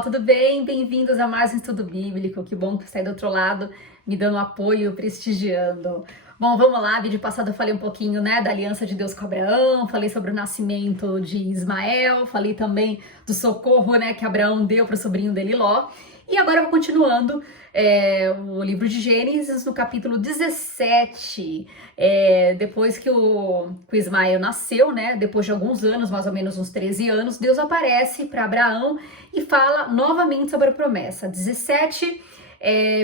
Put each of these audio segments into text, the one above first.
pessoal, tudo bem? Bem-vindos a mais um estudo bíblico. Que bom que você está aí do outro lado, me dando apoio, prestigiando. Bom, vamos lá. Vídeo passado eu falei um pouquinho, né, da aliança de Deus com Abraão, falei sobre o nascimento de Ismael, falei também do socorro, né, que Abraão deu para o sobrinho dele, Ló. E agora eu vou continuando o livro de Gênesis, no capítulo 17, depois que o Ismael nasceu, né, depois de alguns anos, mais ou menos uns 13 anos, Deus aparece para Abraão e fala novamente sobre a promessa. 17,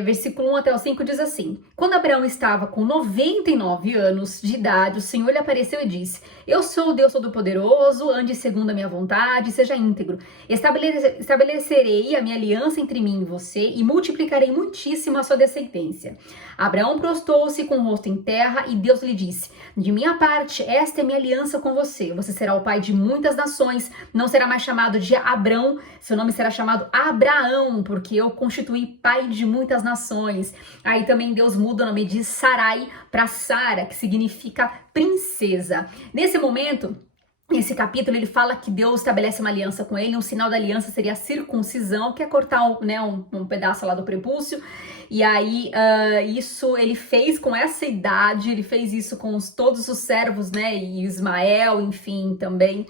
versículo 1 até o 5 diz assim: Quando Abraão estava com 99 anos de idade, o Senhor lhe apareceu e disse: Eu sou o Deus Todo-Poderoso, ande segundo a minha vontade, seja íntegro. Estabelecerei a minha aliança entre mim e você e multiplicarei muitíssimo a sua descendência. Abraão prostou-se com o rosto em terra e Deus lhe disse: De minha parte, esta é minha aliança com você. Você será o pai de muitas nações, não será mais chamado de Abrão, seu nome será chamado Abraão, porque eu constituí pai de muitas nações. Aí também Deus muda o nome de Sarai para Sara, que significa princesa. Nesse momento, nesse capítulo, ele fala que Deus estabelece uma aliança com ele. Um sinal da aliança seria a circuncisão, que é cortar um pedaço lá do prepúcio. E aí, isso ele fez com essa idade, ele fez isso com todos os servos, né? E Ismael, enfim, também,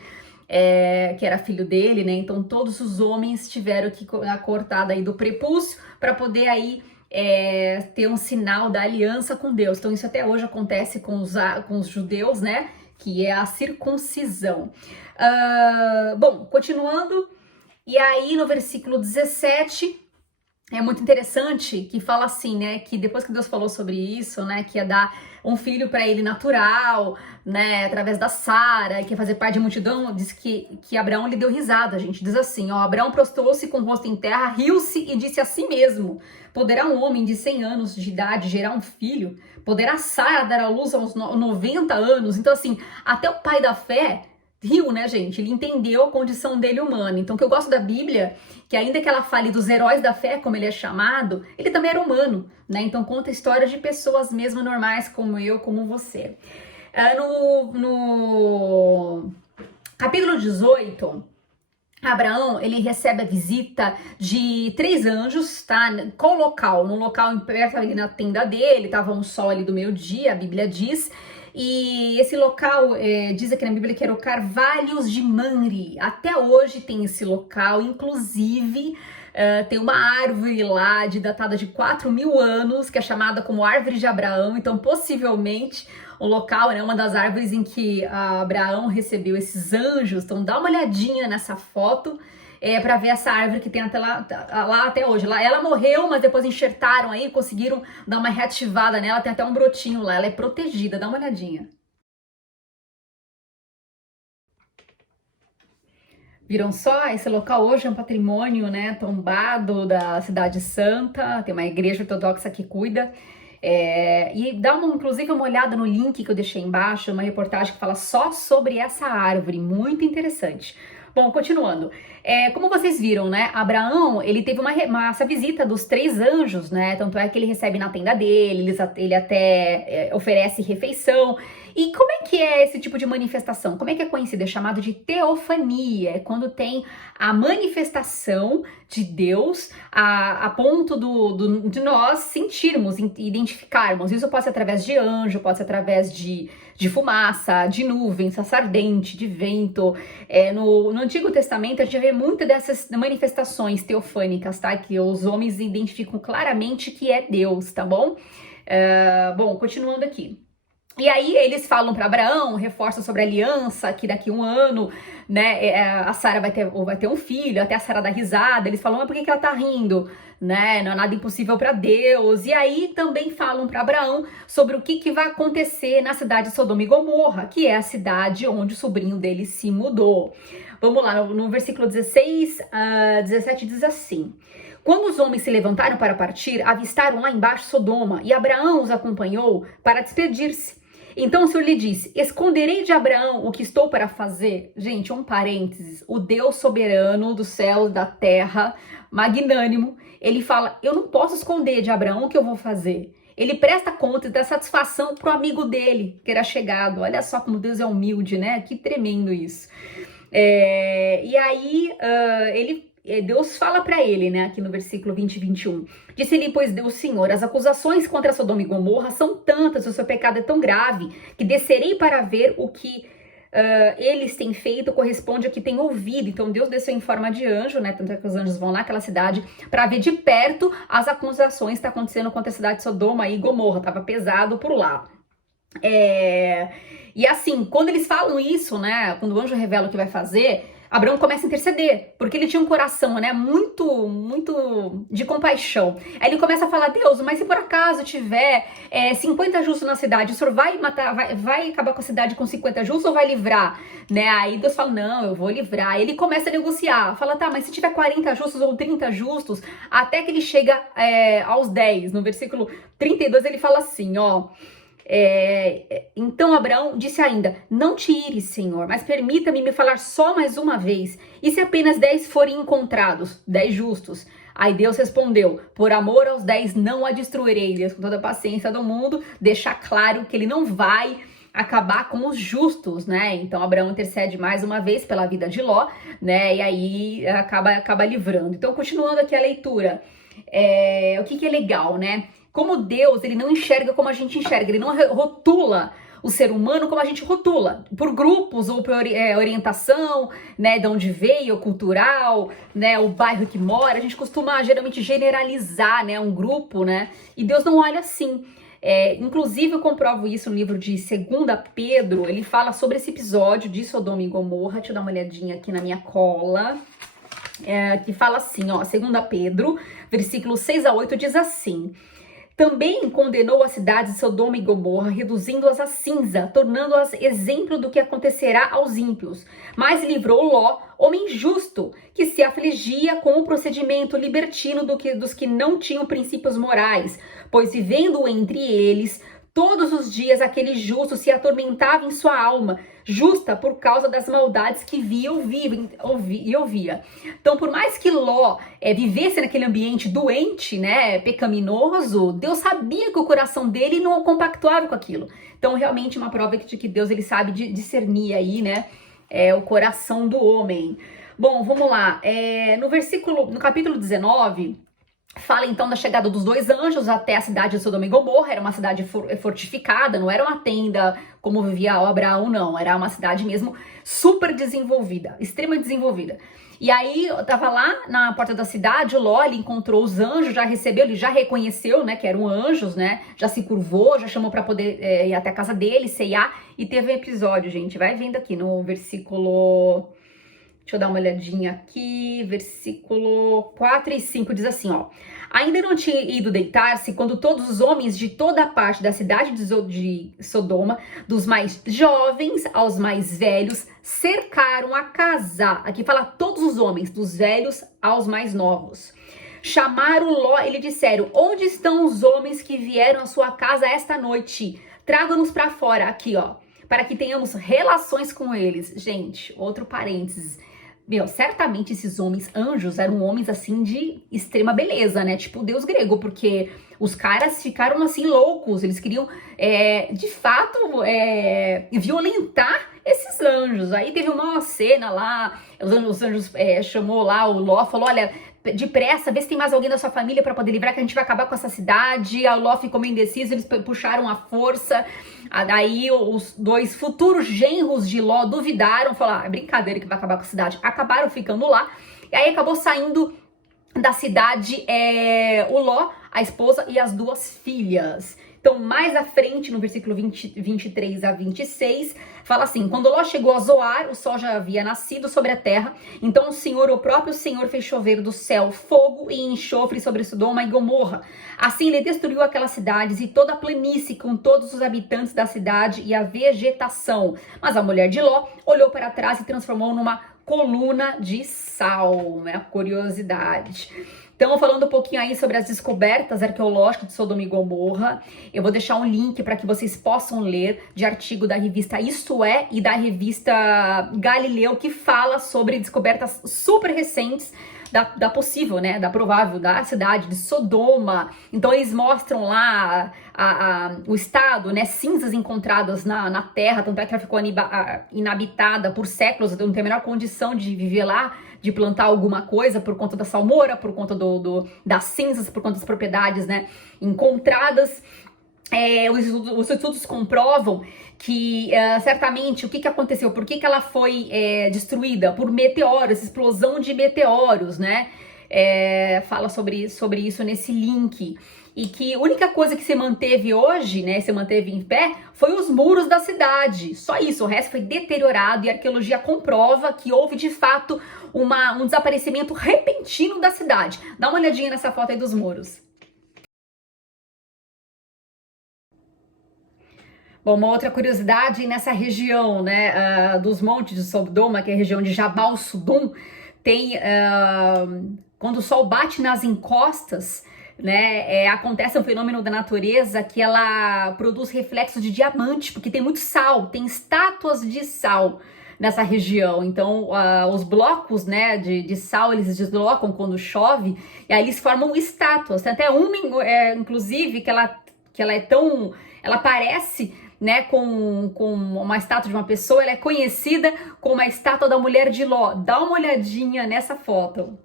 que era filho dele, né? Então, todos os homens tiveram que cortar daí do prepúcio para poder aí ter um sinal da aliança com Deus. Então, isso até hoje acontece com os judeus, né? Que é a circuncisão. Bom, continuando, e aí no versículo 17, é muito interessante que fala assim, né, que depois que Deus falou sobre isso, né, que ia dar um filho para ele natural, né, através da Sara, que ia fazer parte de multidão, diz que Abraão lhe deu risada, gente, diz assim, ó, Abraão prostrou-se com o rosto em terra, riu-se e disse a si mesmo: Poderá um homem de 100 anos de idade gerar um filho? Poderá Sara dar à luz aos 90 anos? Então, assim, até o pai da fé riu, né, gente? Ele entendeu a condição dele humana. Então, o que eu gosto da Bíblia, que ainda que ela fale dos heróis da fé, como ele é chamado, ele também era humano, né? Então, conta histórias de pessoas mesmo normais, como eu, como você. No capítulo 18... Abraão, ele recebe a visita de 3 anjos, tá? Qual local? Num local perto ali na tenda dele, tava um sol ali do meio-dia, a Bíblia diz. E esse local, diz aqui na Bíblia que era o Carvalhos de Mamre. Até hoje tem esse local, inclusive tem uma árvore lá datada de 4.000 anos, que é chamada como Árvore de Abraão. Então, possivelmente, o local, né, uma das árvores em que Abraão recebeu esses anjos. Então, dá uma olhadinha nessa foto para ver essa árvore que tem até lá até hoje. Lá, ela morreu, mas depois enxertaram aí, conseguiram dar uma reativada nela. Tem até um brotinho lá, ela é protegida, dá uma olhadinha. Viram só? Esse local hoje é um patrimônio, né, tombado da Cidade Santa. Tem uma igreja ortodoxa que cuida. E dá inclusive uma olhada no link que eu deixei embaixo, uma reportagem que fala só sobre essa árvore, muito interessante. Bom, continuando, como vocês viram, né, Abraão, ele teve essa visita dos 3 anjos, né, tanto é que ele recebe na tenda dele, ele até oferece refeição. E como é que é esse tipo de manifestação? Como é que é conhecido? É chamado de teofania, é quando tem a manifestação de Deus a ponto de nós sentirmos, identificarmos. Isso pode ser através de anjo, pode ser através de fumaça, de nuvens, ardente, de vento. No Antigo Testamento a gente vê muitas dessas manifestações teofânicas, tá? Que os homens identificam claramente que é Deus, tá bom? Bom, continuando aqui. E aí eles falam para Abraão, reforçam sobre a aliança, que daqui a 1 ano, né, a Sara vai ter um filho, até a Sara dá risada. Eles falam: mas por que ela tá rindo? Né? Não é nada impossível para Deus. E aí também falam para Abraão sobre o que vai acontecer na cidade de Sodoma e Gomorra, que é a cidade onde o sobrinho dele se mudou. Vamos lá, no versículo 16 a 17 diz assim: Quando os homens se levantaram para partir, avistaram lá embaixo Sodoma, e Abraão os acompanhou para despedir-se. Então o Senhor lhe disse: esconderei de Abraão o que estou para fazer? Gente, um parênteses, o Deus soberano dos céus, da terra, magnânimo, ele fala: eu não posso esconder de Abraão o que eu vou fazer. Ele presta conta e dá satisfação pro amigo dele, que era chegado. Olha só como Deus é humilde, né? Que tremendo isso. E aí, Deus fala para ele, né, aqui no versículo 20 e 21. Disse-lhe, pois, Deus, Senhor, as acusações contra Sodoma e Gomorra são tantas, o seu pecado é tão grave, que descerei para ver o que eles têm feito corresponde ao que têm ouvido. Então Deus desceu em forma de anjo, né? Tanto é que os anjos vão naquela cidade para ver de perto as acusações que estão acontecendo contra a cidade de Sodoma e Gomorra. Tava pesado por lá. E assim, quando eles falam isso, né? Quando o anjo revela o que vai fazer, Abraão começa a interceder, porque ele tinha um coração, né, muito de compaixão. Aí ele começa a falar, Deus, mas se por acaso tiver 50 justos na cidade, o senhor vai matar, vai acabar com a cidade com 50 justos ou vai livrar? Né? Aí Deus fala, não, eu vou livrar. Aí ele começa a negociar, fala, tá, mas se tiver 40 justos ou 30 justos, até que ele chega aos 10. No versículo 32 ele fala assim, ó, então Abraão disse ainda, não te ires, Senhor, mas permita-me me falar só mais uma vez, e se apenas 10 forem encontrados, 10 justos? Aí Deus respondeu, por amor aos 10 não a destruirei. Deus, com toda a paciência do mundo, deixa claro que ele não vai acabar com os justos, né? Então Abraão intercede mais uma vez pela vida de Ló, né? E aí acaba livrando. Então, continuando aqui a leitura, o que é legal, né? Como Deus, ele não enxerga como a gente enxerga, ele não rotula o ser humano como a gente rotula, por grupos ou por orientação, né, de onde veio, cultural, né, o bairro que mora. A gente costuma geralmente generalizar, né, um grupo, né, e Deus não olha assim. Inclusive eu comprovo isso no livro de 2 Pedro, ele fala sobre esse episódio de Sodoma e Gomorra. Deixa eu dar uma olhadinha aqui na minha cola. Que fala assim, ó, 2 Pedro, versículo 6 a 8, diz assim: também condenou as cidades de Sodoma e Gomorra, reduzindo-as a cinza, tornando-as exemplo do que acontecerá aos ímpios. Mas livrou Ló, homem justo, que se afligia com o procedimento libertino dos que não tinham princípios morais, pois vivendo entre eles, todos os dias aquele justo se atormentava em sua alma, justa por causa das maldades que via e ouvia. Então, por mais que Ló vivesse naquele ambiente doente, né, pecaminoso, Deus sabia que o coração dele não compactuava com aquilo. Então, realmente, uma prova de que Deus ele sabe discernir aí, né, o coração do homem. Bom, vamos lá. No capítulo 19... fala então da chegada dos 2 anjos até a cidade de Sodoma e Gomorra. Era uma cidade fortificada, não era uma tenda como vivia o Abraão, não. Era uma cidade mesmo super desenvolvida, extremamente desenvolvida. E aí, eu tava lá na porta da cidade, o Ló, ele encontrou os anjos, já recebeu, ele já reconheceu, né, que eram anjos, né, já se curvou, já chamou pra poder ir até a casa dele, ceiar, e teve um episódio, gente, vai vendo aqui no versículo... Deixa eu dar uma olhadinha aqui, versículo 4 e 5 diz assim, ó. Ainda não tinha ido deitar-se quando todos os homens de toda a parte da cidade de Sodoma, dos mais jovens aos mais velhos, cercaram a casa. Aqui fala todos os homens, dos velhos aos mais novos. Chamaram Ló e lhe disseram, onde estão os homens que vieram à sua casa esta noite? Traga-nos para fora, aqui ó, para que tenhamos relações com eles. Gente, outro parênteses. Meu, certamente esses homens, anjos, eram homens assim de extrema beleza, né? Tipo deus grego, porque os caras ficaram assim loucos. Eles queriam, de fato, violentar esses anjos. Aí teve uma cena lá, os anjos chamou lá o Ló, falou, olha, depressa, vê se tem mais alguém da sua família para poder livrar, que a gente vai acabar com essa cidade. A Ló ficou meio indeciso, eles puxaram a força. Daí os 2 futuros genros de Ló duvidaram, falaram, é brincadeira que vai acabar com a cidade. Acabaram ficando lá, e aí acabou saindo da cidade o Ló, a esposa e as 2 filhas. Então, mais à frente, no versículo 23 a 26, fala assim, quando Ló chegou a Zoar, o sol já havia nascido sobre a terra, então o próprio Senhor fez chover do céu fogo e enxofre sobre Sodoma e Gomorra. Assim, ele destruiu aquelas cidades e toda a planície com todos os habitantes da cidade e a vegetação. Mas a mulher de Ló olhou para trás e transformou numa coluna de sal, né? Curiosidade. Então, falando um pouquinho aí sobre as descobertas arqueológicas de Sodoma e Gomorra, eu vou deixar um link para que vocês possam ler de artigo da revista Isto É e da revista Galileu, que fala sobre descobertas super recentes da possível, né, da provável, da cidade de Sodoma. Então eles mostram lá o estado, né, cinzas encontradas na terra, tanto é que ela ficou inabitada por séculos, não tem a menor condição de viver lá, de plantar alguma coisa por conta da salmoura, por conta das cinzas, por conta das propriedades, né, encontradas. Os estudos comprovam que certamente o que aconteceu, por que ela foi destruída? Por meteoros, explosão de meteoros, né? Fala sobre isso nesse link. E que a única coisa que se manteve hoje, né, se manteve em pé, foi os muros da cidade. Só isso, o resto foi deteriorado e a arqueologia comprova que houve de fato um desaparecimento repentino da cidade. Dá uma olhadinha nessa foto aí dos muros. Bom, uma outra curiosidade nessa região, né, dos montes de Sodoma, que é a região de Jabal Sudum, tem, quando o sol bate nas encostas, né, acontece um fenômeno da natureza que ela produz reflexos de diamante, porque tem muito sal, tem estátuas de sal nessa região. Então, os blocos, né, de sal, eles se deslocam quando chove, e aí eles formam estátuas. Tem até uma, inclusive, que ela é tão... ela parece, né, com uma estátua de uma pessoa, ela é conhecida como a estátua da mulher de Ló. Dá uma olhadinha nessa foto.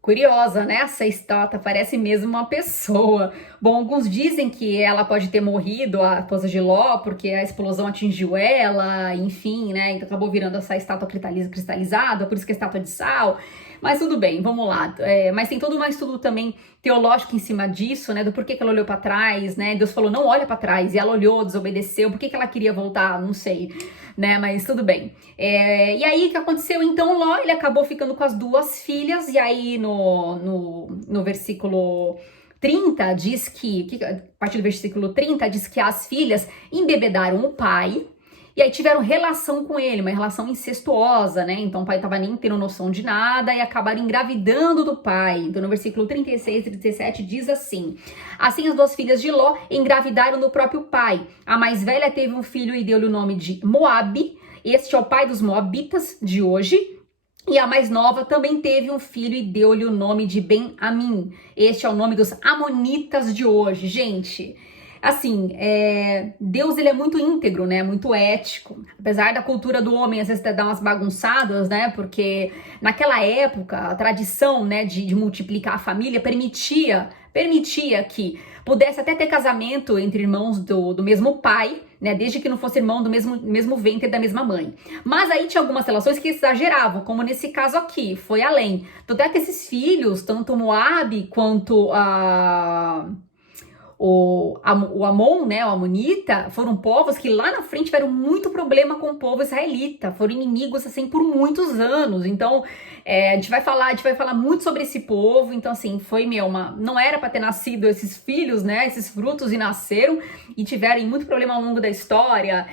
Curiosa, né? Essa estátua parece mesmo uma pessoa. Bom, alguns dizem que ela pode ter morrido, a esposa de Ló, porque a explosão atingiu ela, enfim, né? Então acabou virando essa estátua cristalizada, por isso que é estátua de sal. Mas tudo bem, vamos lá. Mas tem todo um estudo também teológico em cima disso, né? Do porquê que ela olhou para trás, né? Deus falou, não olha para trás. E ela olhou, desobedeceu. Por que ela queria voltar? Não sei, né? Mas tudo bem. E aí, o que aconteceu? Então, Ló, ele acabou ficando com as duas filhas. E aí, no versículo 30, diz a partir do versículo 30, diz que as filhas embebedaram o pai. E aí tiveram relação com ele, uma relação incestuosa, né? Então o pai tava nem tendo noção de nada e acabaram engravidando do pai. Então no versículo 36 e 37 diz assim: assim as duas filhas de Ló engravidaram do próprio pai. A mais velha teve um filho e deu-lhe o nome de Moabe. Este é o pai dos moabitas de hoje. E a mais nova também teve um filho e deu-lhe o nome de Ben-Amim. Este é o nome dos amonitas de hoje, gente. Assim, Deus, ele é muito íntegro, né? Muito ético. Apesar da cultura do homem às vezes dar umas bagunçadas, né? Porque naquela época a tradição, né, de multiplicar a família permitia que pudesse até ter casamento entre irmãos do mesmo pai, né? Desde que não fosse irmão do mesmo ventre da mesma mãe. Mas aí tinha algumas relações que exageravam, como nesse caso aqui, foi além. Tanto é que esses filhos, tanto Moabe quanto o Amon, né, o Amonita, foram povos que lá na frente tiveram muito problema com o povo israelita, foram inimigos assim por muitos anos. Então a gente vai falar muito sobre esse povo. Então assim, foi não era para ter nascido esses filhos, né, esses frutos, e nasceram e tiveram muito problema ao longo da história.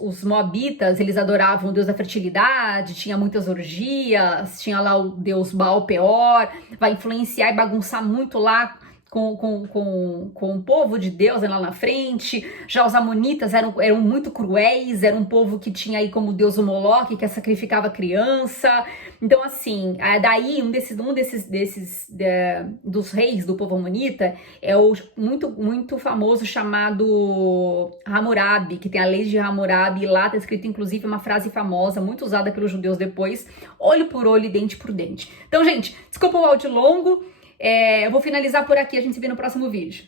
Os moabitas, eles adoravam o deus da fertilidade, tinha muitas orgias, tinha lá o deus Baal Peor, vai influenciar e bagunçar muito lá com o povo de Deus, né, lá na frente. Já os amonitas eram muito cruéis, era um povo que tinha aí como deus o Moloque, que sacrificava criança. Então assim, daí dos reis do povo amonita é o muito famoso chamado Hammurabi, que tem a lei de Hammurabi, e lá tá escrito inclusive uma frase famosa, muito usada pelos judeus depois: olho por olho e dente por dente. Então gente, desculpa o áudio longo. Eu vou finalizar por aqui, a gente se vê no próximo vídeo.